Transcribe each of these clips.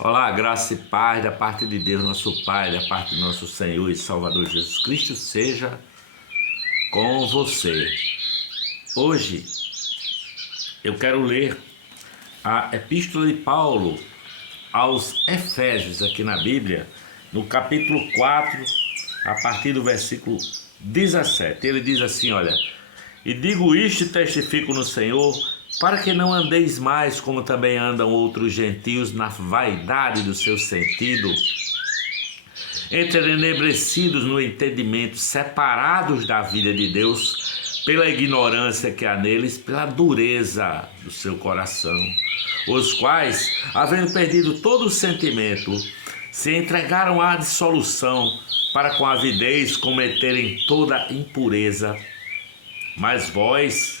Olá, graça e paz da parte de Deus, nosso Pai, da parte do nosso Senhor e Salvador Jesus Cristo, seja com você. Hoje eu quero ler a Epístola de Paulo aos Efésios, aqui na Bíblia, no capítulo 4, a partir do versículo 17. Ele diz assim, olha: "E digo isto e testifico no Senhor, para que não andeis mais como também andam outros gentios na vaidade do seu sentido, entenebrecidos no entendimento, separados da vida de Deus pela ignorância que há neles, pela dureza do seu coração, os quais, havendo perdido todo o sentimento, se entregaram à dissolução, para com avidez cometerem toda impureza. Mas vós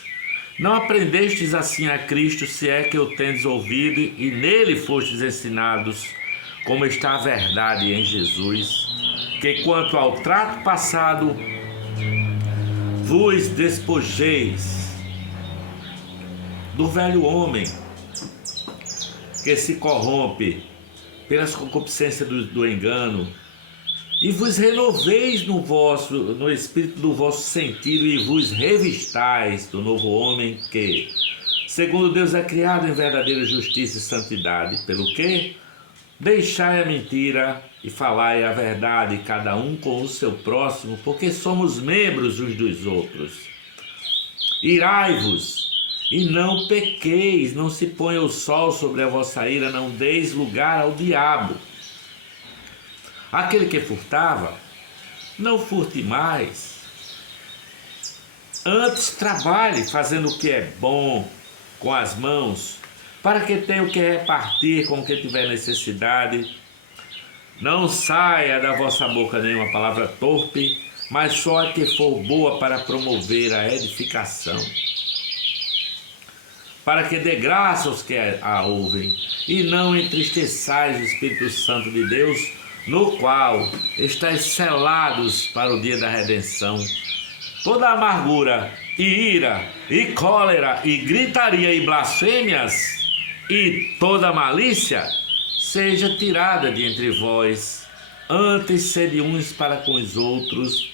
não aprendestes assim a Cristo, se é que o tendes ouvido e nele fostes ensinados, como está a verdade em Jesus, que quanto ao trato passado, vos despojeis do velho homem, que se corrompe pelas concupiscências do engano, e vos renoveis no espírito do vosso sentido, e vos revistais do novo homem que, segundo Deus, é criado em verdadeira justiça e santidade. Pelo que? Deixai a mentira e falai a verdade, cada um com o seu próximo, porque somos membros uns dos outros. Irai-vos e não pequeis, não se ponha o sol sobre a vossa ira, não deis lugar ao diabo. Aquele que furtava, não furte mais. Antes trabalhe, fazendo o que é bom com as mãos, para que tenha o que repartir com quem tiver necessidade. Não saia da vossa boca nenhuma palavra torpe, mas só a que for boa para promover a edificação, para que dê graça aos que a ouvem, e não entristeçais o Espírito Santo de Deus, no qual estáis selados para o dia da redenção. Toda amargura, e ira, e cólera, e gritaria, e blasfêmias, e toda malícia, seja tirada de entre vós. Antes sede uns para com os outros,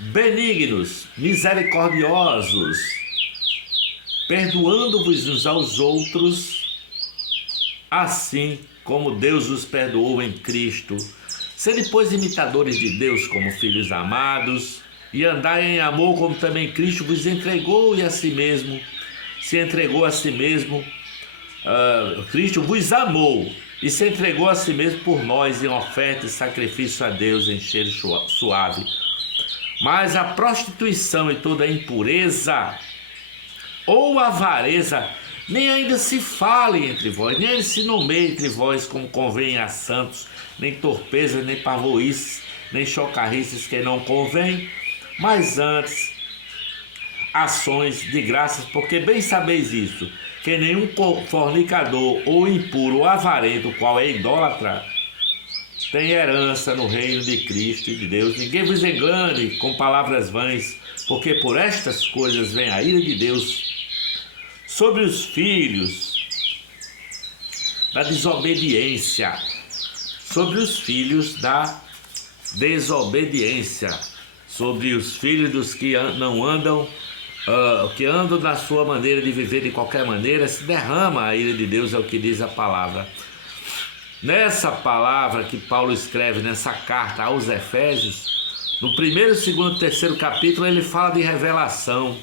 benignos, misericordiosos, perdoando-vos uns aos outros, assim como Deus os perdoou em Cristo. Sede, pois, imitadores de Deus como filhos amados, e andai em amor, como também Cristo vos entregou e a si mesmo, se entregou a si mesmo, Cristo vos amou e se entregou a si mesmo por nós em oferta e sacrifício a Deus em cheiro suave. Mas a prostituição e toda a impureza ou avareza nem ainda se fale entre vós, nem ainda se nomeie entre vós como convém a santos, nem torpezas, nem pavoices, nem chocarrices que não convém, mas antes ações de graças, porque bem sabeis isso, que nenhum fornicador ou impuro ou avarento, qual é idólatra, tem herança no reino de Cristo e de Deus. Ninguém vos engane com palavras vãs, porque por estas coisas vem a ira de Deus sobre os filhos da desobediência, sobre os filhos da desobediência, sobre os filhos dos que não andam, que andam na sua maneira de viver de qualquer maneira, se derrama a ira de Deus, é o que diz a palavra. Nessa palavra que Paulo escreve nessa carta aos Efésios, no primeiro, segundo e terceiro capítulo, ele fala de revelação.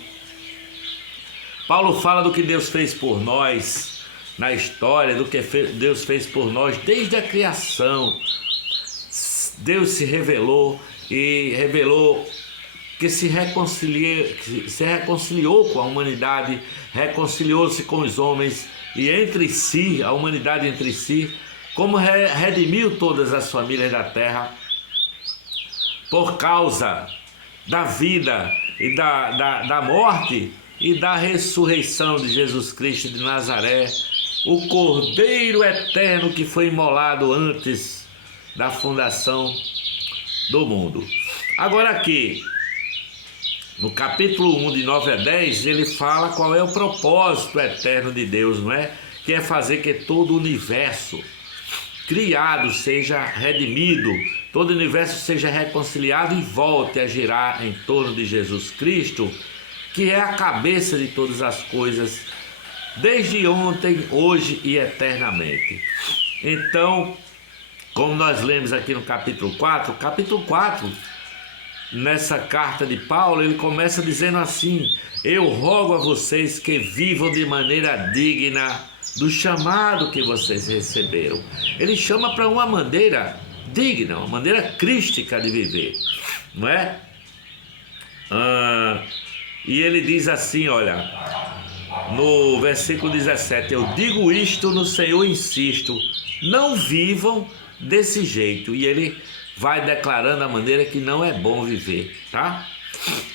Paulo fala do que Deus fez por nós na história, do que Deus fez por nós desde a criação. Deus se revelou e revelou que se reconciliou com a humanidade, reconciliou-se com os homens e entre si, a humanidade entre si, como redimiu todas as famílias da terra por causa da vida e da morte e da ressurreição de Jesus Cristo de Nazaré, o Cordeiro eterno que foi imolado antes da fundação do mundo. Agora aqui, no capítulo 1, de 9 a 10, ele fala qual é o propósito eterno de Deus, não é? que é fazer que todo o universo criado seja redimido, todo o universo seja reconciliado e volte a girar em torno de Jesus Cristo, que é a cabeça de todas as coisas, desde ontem, hoje e eternamente. Então, como nós lemos aqui no capítulo 4, nessa carta de Paulo, ele começa dizendo assim: eu rogo a vocês que vivam de maneira digna do chamado que vocês receberam. Ele chama para uma maneira digna, uma maneira crística de viver, não é? E ele diz assim, olha, no versículo 17: eu digo isto no Senhor, insisto, não vivam desse jeito. E ele vai declarando a maneira que não é bom viver, tá?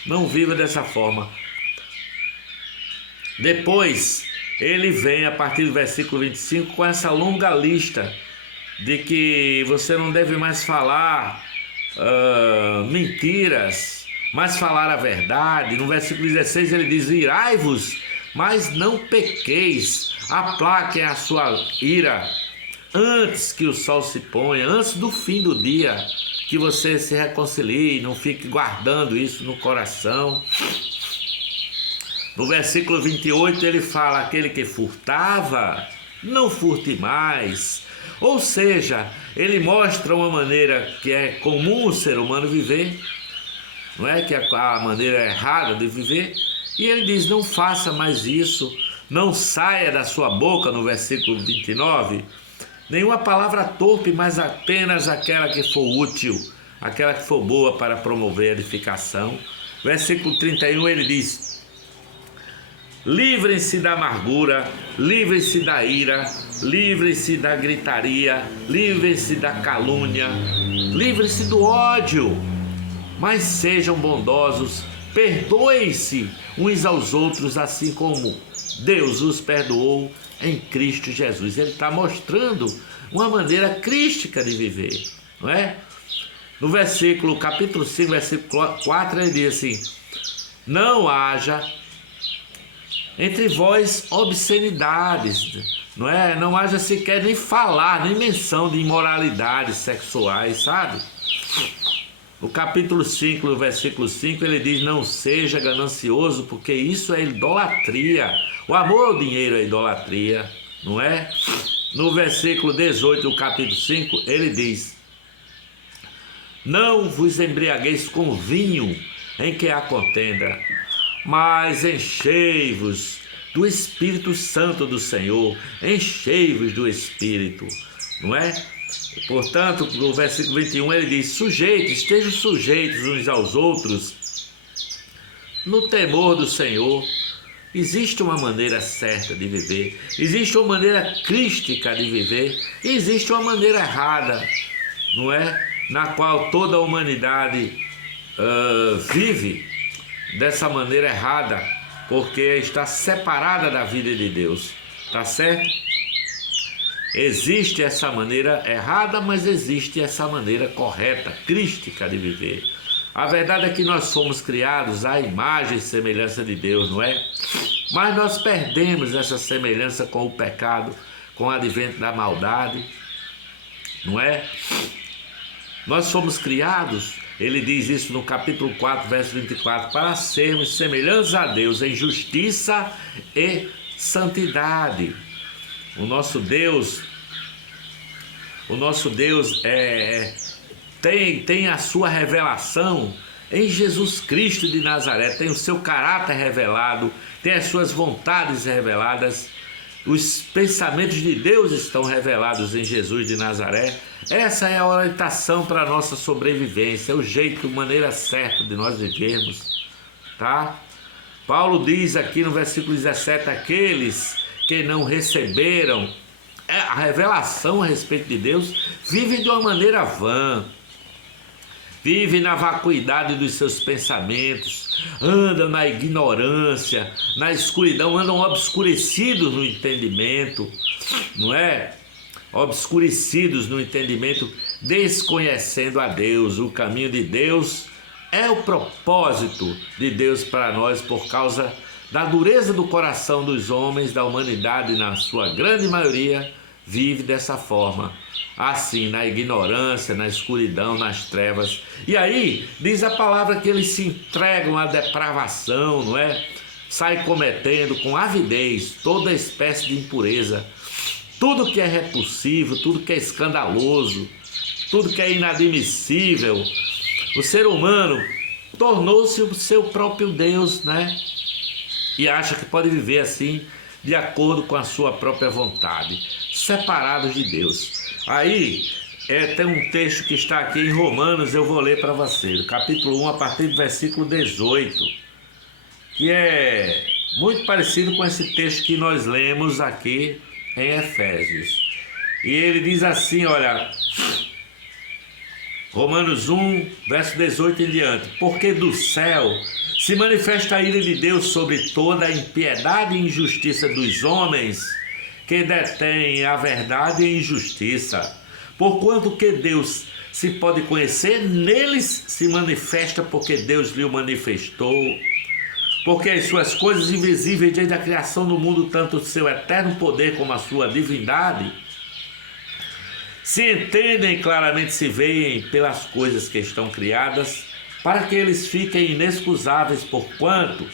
Não viva dessa forma. Depois ele vem a partir do versículo 25 com essa longa lista de que você não deve mais falar mentiras, mas falar a verdade. No versículo 16 ele diz: irai-vos, mas não pequeis, aplaquem a sua ira antes que o sol se ponha, antes do fim do dia, que você se reconcilie, não fique guardando isso no coração. No versículo 28 ele fala: aquele que furtava, não furte mais. Ou seja, ele mostra uma maneira que é comum o ser humano viver, não é? Que é a maneira errada de viver. E ele diz: não faça mais isso, não saia da sua boca, no versículo 29, nenhuma palavra torpe, mas apenas aquela que for útil, aquela que for boa para promover a edificação. Versículo 31 ele diz: livrem-se da amargura, livrem-se da ira, livrem-se da gritaria, livrem-se da calúnia, livrem-se do ódio, mas sejam bondosos, perdoem-se uns aos outros, assim como Deus os perdoou em Cristo Jesus. Ele está mostrando uma maneira crística de viver, não é? No capítulo 5, versículo 4, ele diz assim: não haja entre vós obscenidades, não é? Não haja sequer nem falar, nem menção de imoralidades sexuais, sabe? No capítulo 5, no versículo 5, ele diz: não seja ganancioso, porque isso é idolatria. O amor ao dinheiro é idolatria, não é? No versículo 18 do capítulo 5, ele diz: não vos embriagueis com vinho em que há contenda, mas enchei-vos do Espírito Santo do Senhor, enchei-vos do Espírito, não é? Portanto, no versículo 21 ele diz: estejam sujeitos uns aos outros no temor do Senhor. Existe uma maneira certa de viver, existe uma maneira crística de viver, e existe uma maneira errada, não é? Na qual toda a humanidade vive dessa maneira errada, porque está separada da vida de Deus, tá certo? Existe essa maneira errada, mas existe essa maneira correta, crística de viver. A verdade é que nós fomos criados à imagem e semelhança de Deus, não é? Mas nós perdemos essa semelhança com o pecado, com o advento da maldade, não é? Nós fomos criados, ele diz isso no capítulo 4, verso 24, para sermos semelhantes a Deus em justiça e santidade. O nosso Deus tem a sua revelação em Jesus Cristo de Nazaré, tem o seu caráter revelado, tem as suas vontades reveladas, os pensamentos de Deus estão revelados em Jesus de Nazaré. Essa é a orientação para a nossa sobrevivência, é o jeito, maneira certa de nós vivermos, tá? Paulo diz aqui no versículo 17, aqueles que não receberam a revelação a respeito de Deus vivem de uma maneira vã, vivem na vacuidade dos seus pensamentos, andam na ignorância, na escuridão, andam obscurecidos no entendimento, não é? Obscurecidos no entendimento, desconhecendo a Deus. O caminho de Deus é o propósito de Deus para nós por causa da dureza do coração dos homens, da humanidade, na sua grande maioria, vive dessa forma, assim, na ignorância, na escuridão, nas trevas. E aí, diz a palavra que eles se entregam à depravação, não é? Sai cometendo com avidez toda espécie de impureza, tudo que é repulsivo, tudo que é escandaloso, tudo que é inadmissível. O ser humano tornou-se o seu próprio Deus, né? E acha que pode viver assim, de acordo com a sua própria vontade, separados de Deus. Aí, tem um texto que está aqui em Romanos, eu vou ler para você, capítulo 1, a partir do versículo 18, que é muito parecido com esse texto que nós lemos aqui em Efésios. E ele diz assim, olha, Romanos 1, verso 18 em diante: porque do céu se manifesta a ira de Deus sobre toda a impiedade e injustiça dos homens que detêm a verdade e a injustiça. Porquanto que Deus se pode conhecer, neles se manifesta, porque Deus lhe o manifestou. Porque as suas coisas invisíveis desde a criação do mundo, tanto o seu eterno poder como a sua divindade, se entendem claramente, se veem pelas coisas que estão criadas, para que eles fiquem inexcusáveis, porquanto,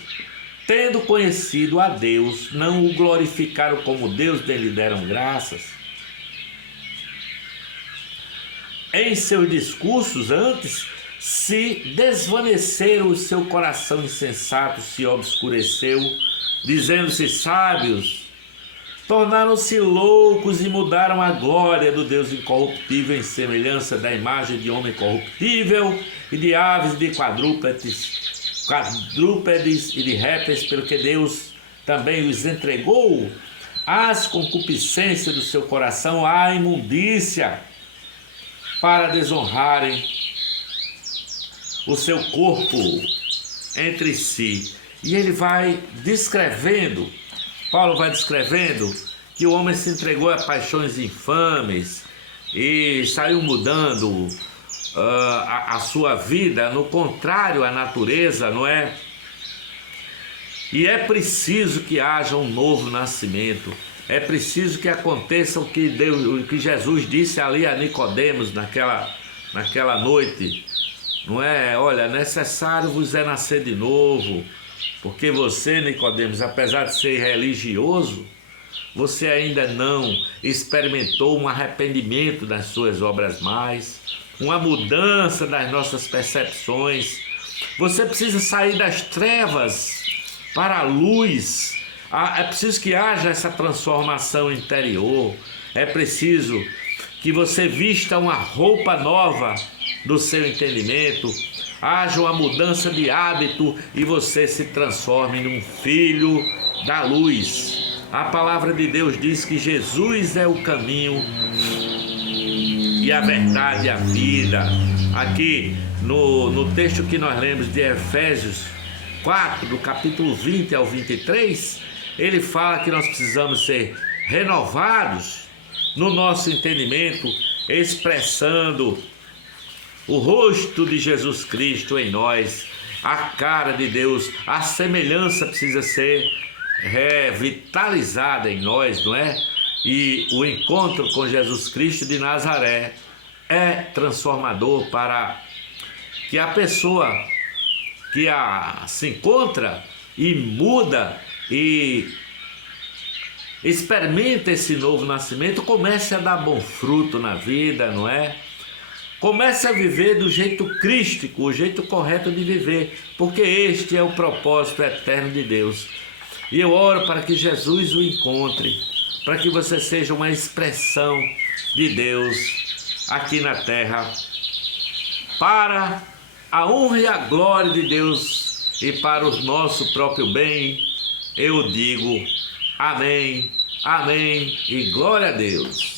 tendo conhecido a Deus, não o glorificaram como Deus, nem lhe deram graças. Em seus discursos, antes, se desvaneceram, o seu coração insensato se obscureceu, dizendo-se sábios, tornaram-se loucos e mudaram a glória do Deus incorruptível em semelhança da imagem de homem corruptível e de aves e de quadrúpedes e de répteis, pelo que Deus também os entregou às concupiscências do seu coração, à imundícia, para desonrarem o seu corpo entre si. E ele vai descrevendo, Paulo vai descrevendo que o homem se entregou a paixões infames e saiu mudando a sua vida, no contrário à natureza, não é? E é preciso que haja um novo nascimento. É preciso que aconteça o que Jesus disse ali a Nicodemos naquela noite. Não é? Olha, necessário vos é nascer de novo, porque você, Nicodemos, apesar de ser religioso, você ainda não experimentou um arrependimento das suas obras mais, uma mudança das nossas percepções. Você precisa sair das trevas para a luz. É preciso que haja essa transformação interior. É preciso que você vista uma roupa nova do seu entendimento, haja uma mudança de hábito e você se transforme num filho da luz. A palavra de Deus diz que Jesus é o caminho e a verdade e a vida. Aqui no texto que nós lemos de Efésios 4, do capítulo 20 ao 23, ele fala que nós precisamos ser renovados no nosso entendimento, expressando o rosto de Jesus Cristo em nós, a cara de Deus, a semelhança precisa ser revitalizada em nós, não é? E o encontro com Jesus Cristo de Nazaré é transformador para que a pessoa que se encontra e muda e experimenta esse novo nascimento, comece a dar bom fruto na vida, não é? Comece a viver do jeito crístico, o jeito correto de viver, porque este é o propósito eterno de Deus. E eu oro para que Jesus o encontre, para que você seja uma expressão de Deus aqui na terra, para a honra e a glória de Deus e para o nosso próprio bem. Eu digo amém, amém e glória a Deus.